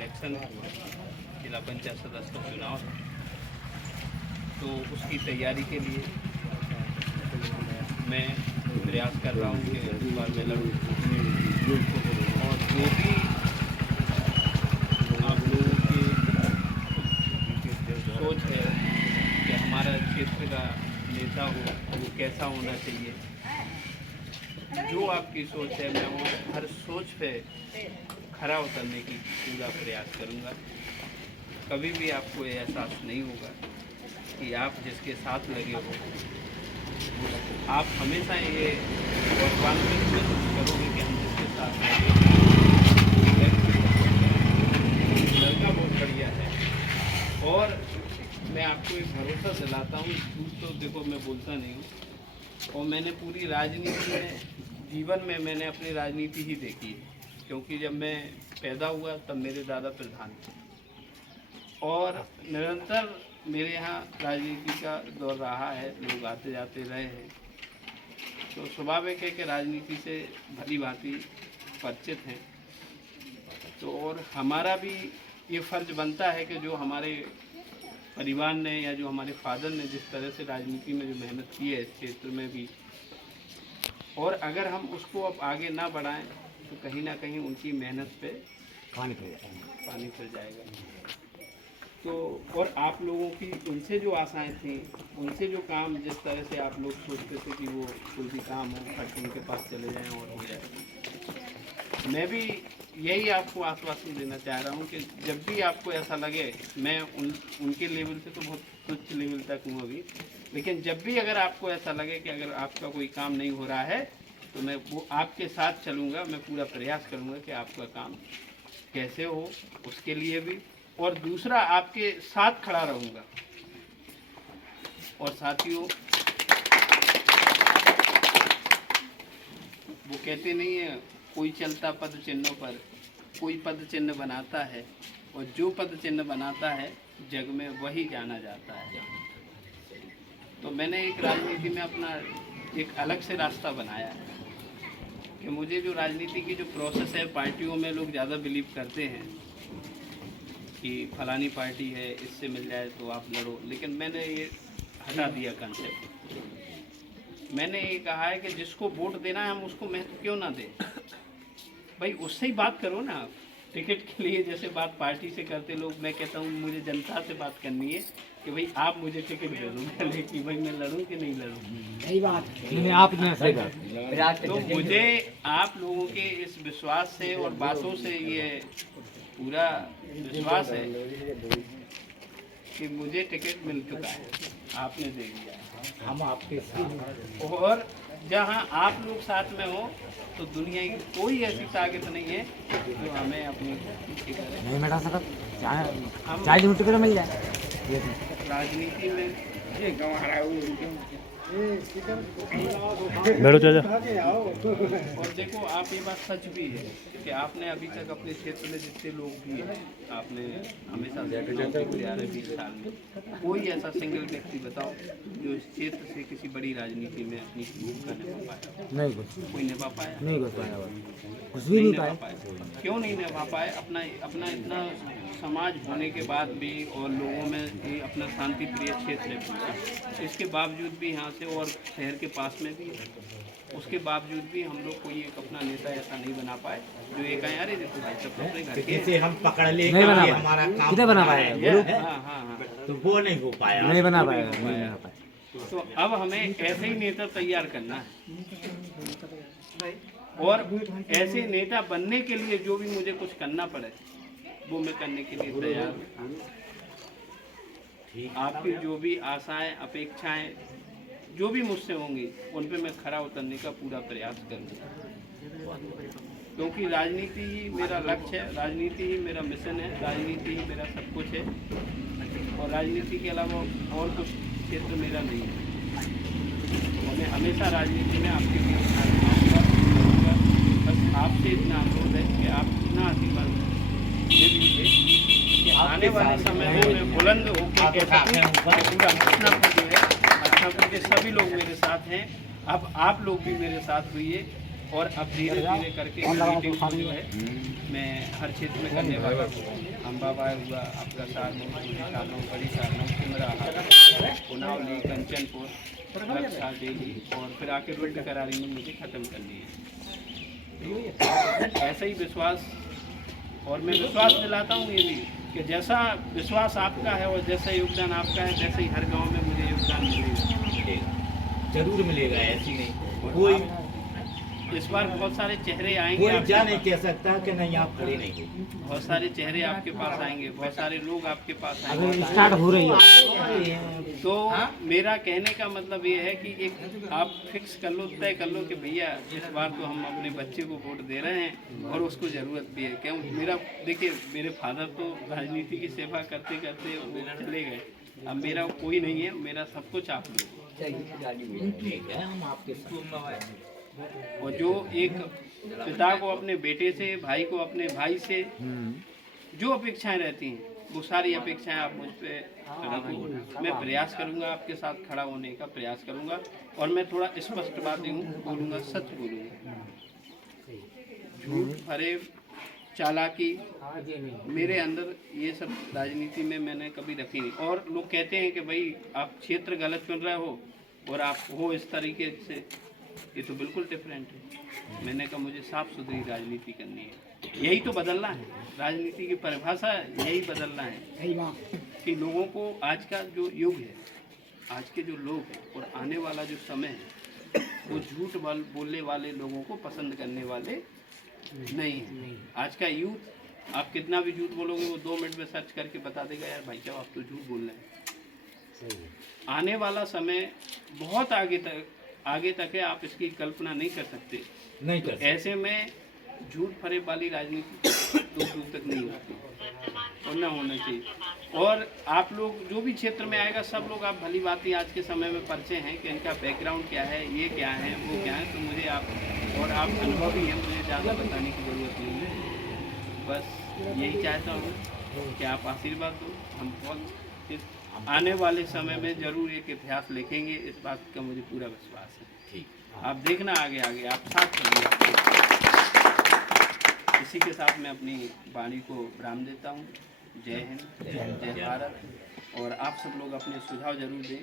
Election है, जिला पंचायत सदस्य का चुनाव है, तो उसकी तैयारी के लिए मैं प्रयास कर रहा हूँ कि इस बार मैं लड़ूँ। और जो भी आप लोगों की सोच है कि हमारा क्षेत्र का नेता हो वो कैसा होना चाहिए, जो आपकी सोच है मैं वो हर सोच पे खरा उतरने की पूरा प्रयास करूँगा। कभी भी आपको ये एहसास नहीं होगा कि आप जिसके साथ लगे हो, आप हमेशा ये कॉन्फिडेंस महसूस करोगे कि हम जिसके साथ लगे लड़का बहुत बढ़िया है। और मैं आपको एक भरोसा दिलाता हूँ, झूठ तो देखो मैं बोलता नहीं हूँ, और मैंने पूरी राजनीति में, जीवन में मैंने अपनी राजनीति ही देखी है, क्योंकि जब मैं पैदा हुआ तब मेरे दादा प्रधान थे और निरंतर मेरे यहाँ राजनीति का दौर रहा है, लोग आते जाते रहे हैं, तो स्वाभाविक है कि राजनीति से भली भांति परिचित हैं। तो और हमारा भी ये फर्ज बनता है कि जो हमारे परिवार ने या जो हमारे फादर ने जिस तरह से राजनीति में जो मेहनत की है इस क्षेत्र में भी, और अगर हम उसको अब आगे ना बढ़ाएं तो कहीं ना कहीं उनकी मेहनत पे पानी फिर जाएगा। तो और आप लोगों की उनसे जो आशाएं थी, उनसे जो काम, जिस तरह से आप लोग सोचते थे कि वो कोई भी काम हो फट उनके पास चले जाएं और हो जाए, मैं भी यही आपको आश्वासन देना चाह रहा हूं कि जब भी आपको ऐसा लगे, मैं उनके लेवल से तो बहुत तुच्छ लेवल तक हूँ अभी, लेकिन जब भी अगर आपको ऐसा लगे कि अगर आपका कोई काम नहीं हो रहा है तो मैं वो आपके साथ चलूँगा, मैं पूरा प्रयास करूँगा कि आपका काम कैसे हो उसके लिए भी, और दूसरा आपके साथ खड़ा रहूँगा। और साथियों, वो कहते नहीं है कोई चलता पद चिन्हों पर, कोई पद चिन्ह बनाता है, और जो पद चिन्ह बनाता है जग में वही जाना जाता है। तो मैंने एक राजनीति में अपना एक अलग से रास्ता बनाया है कि मुझे जो राजनीति की जो प्रोसेस है, पार्टियों में लोग ज़्यादा बिलीव करते हैं कि फलानी पार्टी है, इससे मिल जाए तो आप लड़ो, लेकिन मैंने ये हटा दिया कंसेप्ट। मैंने ये कहा है कि जिसको वोट देना है हम उसको महत्व क्यों ना दें, भाई उससे ही बात करो ना। आप टिकट के लिए जैसे बात पार्टी से करते लोग, मैं कहता हूँ मुझे जनता से बात करनी है कि भाई आप मुझे टिकट दे दो, लेकिन भाई मैं लड़ूँ कि नहीं लड़ूँ। सही बात है, आप तो मुझे आप लोगों के इस विश्वास से और बातों से ये पूरा विश्वास है कि मुझे टिकट मिल चुका है, आपने दे दिया, हम आपके और जहाँ आप लोग साथ में हो तो दुनिया की कोई ऐसी ताकत नहीं है जो हमें अपनी नहीं मिटा सकत, चाय मिनट पे मिल जाए राजनीति में। बैठो चाचा। और देखो आप, ये बात सच भी है कि आपने अभी तक अपने क्षेत्र में जितने लोग भी हैं, आपने हमेशा से 20 साल में कोई ऐसा सिंगल व्यक्ति बताओ जो इस क्षेत्र से किसी बड़ी राजनीति में अपनी भूमिका निभा पाया? नहीं, कुछ कोई निभा पाया? नहीं कर पाया, कुछ भी नहीं पाया। क्यों नहीं निभा पाए? अपना इतना समाज होने के बाद भी और लोगों में ये अपना शांति प्रिय क्षेत्र है, इसके बावजूद भी यहाँ से और शहर के पास में भी है, उसके बावजूद भी हम लोग कोई एक अपना नेता ऐसा नहीं बना पाए जो ये कहें अरे देखो भाई सब अपने घर के से हम पकड़ ले नहीं बना हमारा काम कितने बना पाया, हाँ, तो वो नहीं हो पाया, नहीं बना पाया। तो अब हमें ऐसे ही नेता तैयार करना है, और ऐसे नेता बनने के लिए जो भी मुझे कुछ करना पड़े वो मैं करने के लिए तैयार हूँ। आपकी जो भी आशाएं, अपेक्षाएं जो भी मुझसे होंगी उन पे मैं खरा उतरने का पूरा प्रयास करूँगा, क्योंकि राजनीति ही मेरा लक्ष्य है, राजनीति ही मेरा मिशन है, राजनीति ही मेरा सब कुछ है, और राजनीति के अलावा और कुछ क्षेत्र मेरा नहीं है। और मैं हमेशा राजनीति में आपके लिए आऊँगा। बस आपसे इतना अनुरोध है कि आप इतना आशीर्वाद दे दीजिए कि आने वाले समय में मैं बुलंद होकर कह सकूं कि पूरा हसनापुर जो है, हसनापुर के सभी लोग मेरे साथ हैं। अब आप लोग भी मेरे साथ हुइए और अब धीरे धीरे करके मीटिंग को जो है मैं हर क्षेत्र में करने वाला हूँ। अम्बाबा हुआ, आपका सारनौ, बड़ी सारनौ, सिमरा, उनावली, कंचनपुर, रक्षा, देली और फिर आके रुद्र करारी में मुझे ख़त्म करनी है। तो ऐसा ही विश्वास, और मैं विश्वास दिलाता हूँ ये भी कि जैसा विश्वास आपका है और जैसा योगदान आपका है, वैसे ही हर गांव में मुझे योगदान मिलेगा, जरूर मिलेगा, ऐसी नहीं कोई इस बार बहुत सारे चेहरे आएंगे कोई आपके जा नहीं पास। कह सकता कि नहीं आप खड़े नहीं हो। बहुत सारे चेहरे आपके पास आएंगे, बहुत सारे लोग आपके पास आएंगे। अभी स्टार्ट हो रही है। तो मेरा कहने का मतलब ये है कि एक आप फिक्स कर लो, तय कर लो कि भैया इस बार तो हम अपने बच्चे को वोट दे रहे हैं और उसको ज़रूरत भी है। क्यों, मेरा देखिए मेरे फादर तो राजनीति की सेवा करते करते वो चले गए, अब मेरा कोई नहीं है, मेरा सब कुछ आप लोग। ठीक है, हम आपके साथ। और जो एक पिता को अपने बेटे से, भाई को अपने भाई से जो अपेक्षाएं रहती हैं, वो सारी अपेक्षाएं आप मुझ पे रखो। मैं प्रयास करूंगा, आपके साथ खड़ा होने का प्रयास करूंगा, और मैं थोड़ा स्पष्ट बात बोलूंगा, सच बोलूंगा। झूठ, फरेब, चालाकी मेरे अंदर ये सब राजनीति में मैंने कभी रखी नहीं। और लोग कहते हैं कि भाई आप क्षेत्र गलत चुन रहे हो और आप हो इस तरीके से, ये तो बिल्कुल डिफरेंट है। मैंने कहा मुझे साफ सुथरी राजनीति करनी है, यही तो बदलना है, राजनीति की परिभाषा यही बदलना है कि लोगों को आज का जो युग है, आज के जो लोग हैं और आने वाला जो समय है, वो झूठ बोलने वाले लोगों को पसंद करने वाले नहीं है। आज का यूथ, आप कितना भी झूठ बोलोगे वो 2 मिनट में सर्च करके बता देगा, यार भाई साहब आप तो झूठ बोल रहे हैं। आने वाला समय बहुत आगे तक है, आप इसकी कल्पना नहीं कर सकते। नहीं कर तो ऐसे में झूठ फरेब वाली राजनीति दूर तक नहीं होती और ना होना चाहिए। और आप लोग जो भी क्षेत्र में आएगा, सब लोग आप भली बात आज के समय में परिचय हैं कि इनका बैकग्राउंड क्या है, ये क्या है, वो क्या है। तो मुझे आप, और आप अनुभवी हैं, मुझे ज़्यादा बताने की ज़रूरत नहीं है। बस यही चाहता हूँ कि आप आशीर्वाद दो। हम बहुत आने वाले समय में ज़रूर एक इतिहास लिखेंगे, इस बात का मुझे पूरा विश्वास है। ठीक, आप देखना आगे आप साथ चलिए। इसी के साथ मैं अपनी वाणी को विराम देता हूँ। जय हिंद, जय भारत। और आप सब लोग अपने सुझाव जरूर दें।